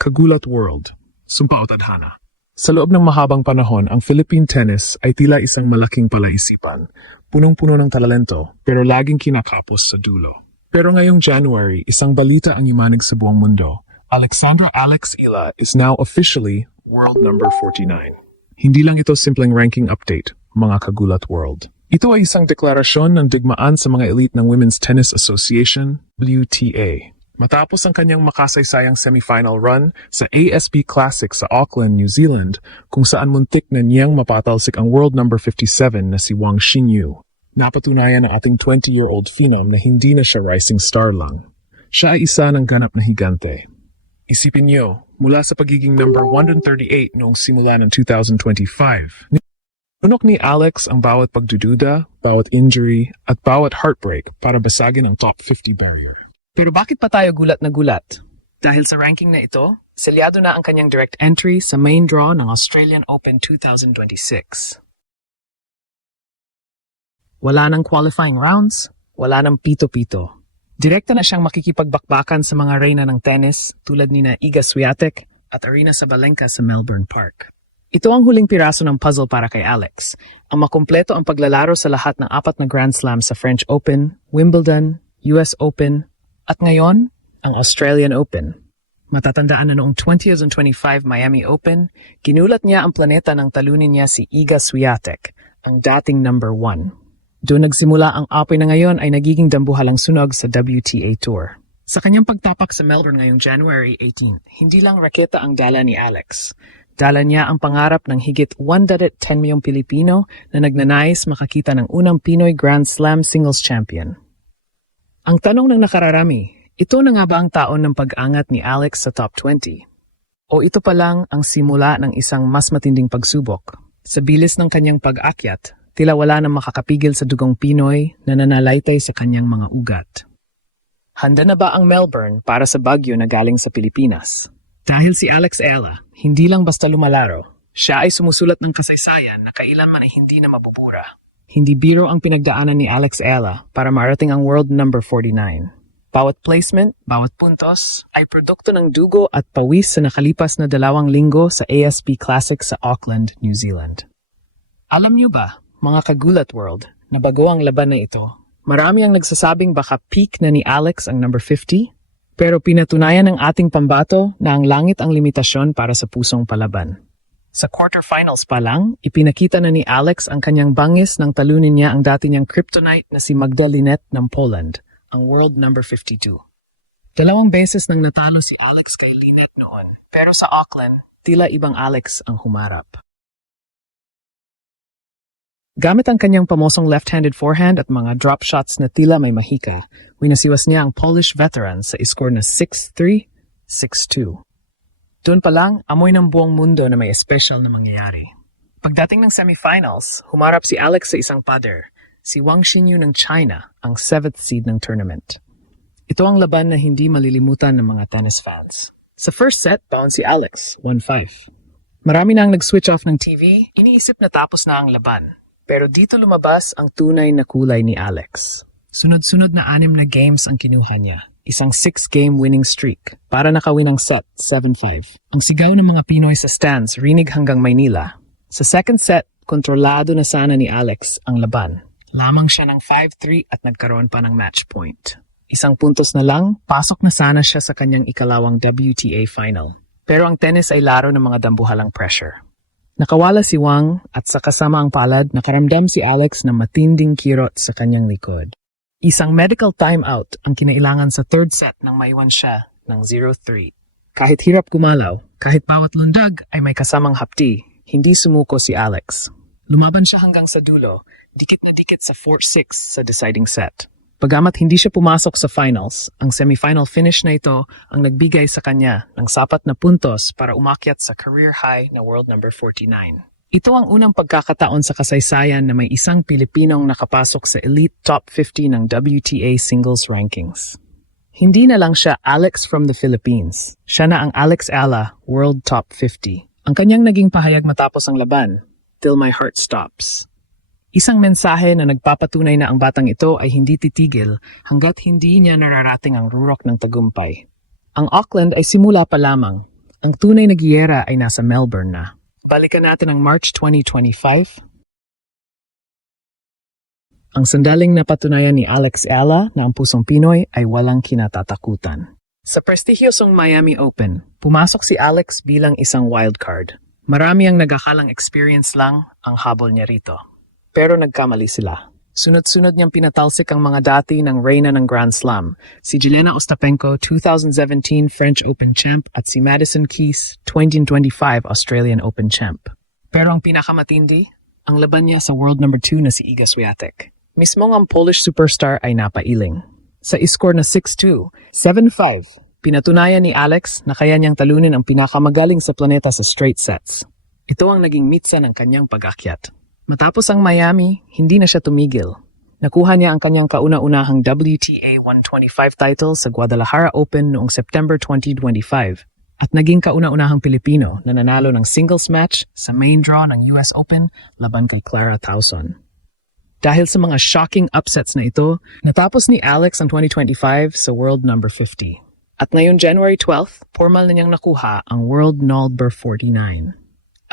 Kagulat World, Sumpa o Tadhana. Sa loob ng mahabang panahon, ang Philippine tennis ay tila isang malaking palaisipan, punong-puno ng talento, pero laging kinakapos sa dulo. Pero ngayong January, isang balita ang yumanig sa buong mundo. Alexandra Alex Ila is now officially world number 49. Hindi lang ito simpleng ranking update, mga Kagulat World. Ito ay isang deklarasyon ng digmaan sa mga elite ng Women's Tennis Association, WTA. Matapos ang kanyang makasaysayang semifinal run sa ASB Classic sa Auckland, New Zealand, kung saan muntik na niyang mapatalsik ang world number 57 na si Wang Xinyu. Napatunayan ng ating 20-year-old phenom na hindi na siya rising star lang. Siya ay isa ng ganap na higante. Isipin niyo, mula sa pagiging number 138 noong simula ng 2025, nunok ni Alex ang bawat pagdududa, bawat injury, at bawat heartbreak para basagin ang top 50 barrier. Pero bakit pa tayo gulat na gulat? Dahil sa ranking na ito, selyado na ang kanyang direct entry sa main draw ng Australian Open 2026. Wala nang qualifying rounds, wala nang pito-pito. Direkta na siyang makikipagbakbakan sa mga reyna ng tennis tulad ni Iga Swiatek at Aryna Sabalenka sa Melbourne Park. Ito ang huling piraso ng puzzle para kay Alex, ang makumpleto ang paglalaro sa lahat ng 4 na Grand Slam sa French Open, Wimbledon, US Open, at ngayon, ang Australian Open. Matatandaan na noong 2025 Miami Open, ginulat niya ang planeta nang talunin niya si Iga Swiatek, ang dating number 1. Doon nagsimula ang apoy na ngayon ay nagiging dambuhalang sunog sa WTA Tour. Sa kanyang pagtapak sa Melbourne ngayong January 18, hindi lang raketa ang dala ni Alex. Dala niya ang pangarap ng higit 110 milyong Pilipino na nagnanais makakita ng unang Pinoy Grand Slam singles champion. Ang tanong ng nakararami, ito na nga ba ang taon ng pag-angat ni Alex sa top 20? O ito pa lang ang simula ng isang mas matinding pagsubok? Sa bilis ng kanyang pag-akyat, tila wala nang makakapigil sa dugong Pinoy na nanalaitay sa kanyang mga ugat. Handa na ba ang Melbourne para sa bagyo na galing sa Pilipinas? Dahil si Alex Ela, hindi lang basta lumalaro, siya ay sumusulat ng kasaysayan na kailanman ay hindi na mabubura. Hindi biro ang pinagdaanan ni Alex Ela para marating ang world number 49. Bawat placement, bawat puntos, ay produkto ng dugo at pawis sa nakalipas na 2 linggo sa ASB Classic sa Auckland, New Zealand. Alam niyo ba, mga Kagulat World, na bago ang laban na ito, marami ang nagsasabing baka peak na ni Alex ang number 50? Pero pinatunayan ng ating pambato na ang langit ang limitasyon para sa pusong palaban. Sa quarterfinals pa lang, ipinakita na ni Alex ang kanyang bangis nang talunin niya ang dati niyang kryptonite na si Magda Linette ng Poland, ang world number 52. 2 beses nang natalo si Alex kay Linette noon, pero sa Auckland, tila ibang Alex ang humarap. Gamit ang kanyang pamosong left-handed forehand at mga drop shots na tila may mahika, winasiwas niya ang Polish veteran sa score na 6-3, 6-2. Doon pa lang, amoy ng buong mundo na may espesyal na mangyayari. Pagdating ng semifinals, humarap si Alex sa isang pader, si Wang Xinyu ng China, ang 7th seed ng tournament. Ito ang laban na hindi malilimutan ng mga tennis fans. Sa first set, bound si Alex, 1-5. Marami na ang nag-switch off ng TV, iniisip na tapos na ang laban. Pero dito lumabas ang tunay na kulay ni Alex. Sunod-sunod na 6 na games ang kinuha niya. Isang 6-game winning streak para nakawin ang set, 7-5. Ang sigaw ng mga Pinoy sa stands rinig hanggang Maynila. Sa second set, kontrolado na sana ni Alex ang laban. Lamang siya ng 5-3 at nagkaroon pa ng match point. Isang puntos na lang, pasok na sana siya sa kanyang ikalawang WTA final. Pero ang tennis ay laro ng mga dambuhalang pressure. Nakawala si Wang at sa kasama ang palad, nakaramdam si Alex ng matinding kirot sa kanyang likod. Isang medical timeout ang kinailangan sa third set nang maiwan siya ng 0-3. Kahit hirap gumalaw, kahit bawat lundag ay may kasamang hapti, hindi sumuko si Alex. Lumaban siya hanggang sa dulo, dikit na dikit sa 4-6 sa deciding set. Bagamat hindi siya pumasok sa finals, ang semifinal finish na ito ang nagbigay sa kanya ng sapat na puntos para umakyat sa career high na world number 49. Ito ang unang pagkakataon sa kasaysayan na may isang Pilipinong nakapasok sa elite top 50 ng WTA singles rankings. Hindi na lang siya Alex from the Philippines. Siya na ang Alex Ela World Top 50. Ang kanyang naging pahayag matapos ang laban, "Till my heart stops." Isang mensahe na nagpapatunay na ang batang ito ay hindi titigil hanggat hindi niya nararating ang rurok ng tagumpay. Ang Auckland ay simula pa lamang. Ang tunay na giyera ay nasa Melbourne na. Balikan natin ang March 2025. Ang sandaling napatunayan ni Alex Ella na ang pusong Pinoy ay walang kinatatakutan. Sa prestihiyosong Miami Open, pumasok si Alex bilang isang wildcard. Marami ang nagakalang experience lang ang habol niya rito. Pero nagkamali sila. Sunod-sunod niyang pinatalsik ang mga dati ng reyna ng Grand Slam, si Jelena Ostapenko, 2017 French Open champ, at si Madison Keys, 2025 Australian Open champ. Pero ang pinakamatindi, ang laban niya sa world number 2 na si Iga Swiatek. Mismong ang Polish superstar ay napailing. Sa iskor na 6-2, 7-5, pinatunayan ni Alex na kaya niyang talunin ang pinakamagaling sa planeta sa straight sets. Ito ang naging mitsa ng kanyang pag-akyat. Matapos ang Miami, hindi na siya tumigil. Nakuha niya ang kanyang kauna-unahang WTA 125 title sa Guadalajara Open noong September 2025 at naging kauna-unahang Pilipino na nanalo ng singles match sa main draw ng US Open laban kay Clara Tauson. Dahil sa mga shocking upsets na ito, natapos ni Alex ang 2025 sa world number 50. At ngayon January 12, formal na niyang nakuha ang world number 49.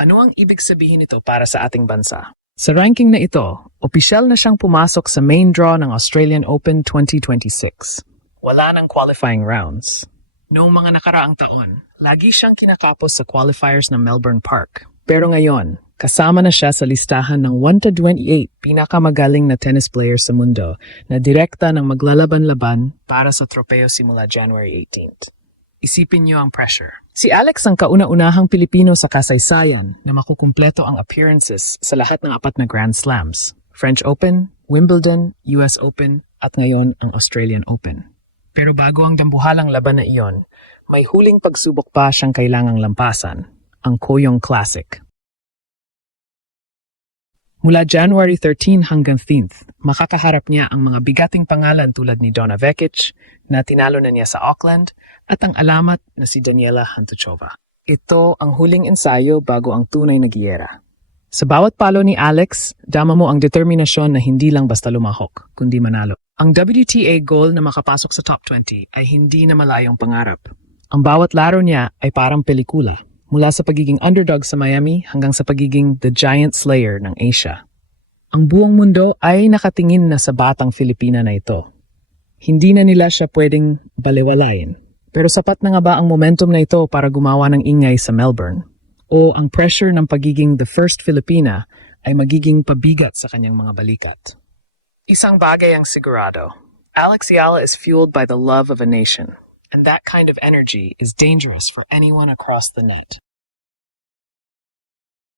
Ano ang ibig sabihin nito para sa ating bansa? Sa ranking na ito, opisyal na siyang pumasok sa main draw ng Australian Open 2026. Wala ng qualifying rounds. Noong mga nakaraang taon, lagi siyang kinakapos sa qualifiers ng Melbourne Park. Pero ngayon, kasama na siya sa listahan ng 1-28 pinakamagaling na tennis players sa mundo na direkta ng maglalaban-laban para sa tropeo simula January 18th. Isipin niyo ang pressure. Si Alex ang kauna-unahang Pilipino sa kasaysayan na makukumpleto ang appearances sa lahat ng 4 na Grand Slams. French Open, Wimbledon, US Open, at ngayon ang Australian Open. Pero bago ang dambuhalang laban na iyon, may huling pagsubok pa siyang kailangang lampasan, ang Kooyong Classic. Mula January 13 hanggang 15th, makakaharap niya ang mga bigating pangalan tulad ni Donna Vekic na tinalo na niya sa Auckland at ang alamat na si Daniela Hantuchova. Ito ang huling ensayo bago ang tunay na giyera. Sa bawat palo ni Alex, dama mo ang determinasyon na hindi lang basta lumahok, kundi manalo. Ang WTA goal na makapasok sa top 20 ay hindi na malayong pangarap. Ang bawat laro niya ay parang pelikula. Mula sa pagiging underdog sa Miami hanggang sa pagiging the giant slayer ng Asia. Ang buong mundo ay nakatingin na sa batang Filipina na ito. Hindi na nila siya pwedeng balewalayin. Pero sapat na nga ba ang momentum na ito para gumawa ng ingay sa Melbourne? O ang pressure ng pagiging the first Filipina ay magiging pabigat sa kanyang mga balikat? Isang bagay ang sigurado. Alex Ayala is fueled by the love of a nation. And that kind of energy is dangerous for anyone across the net.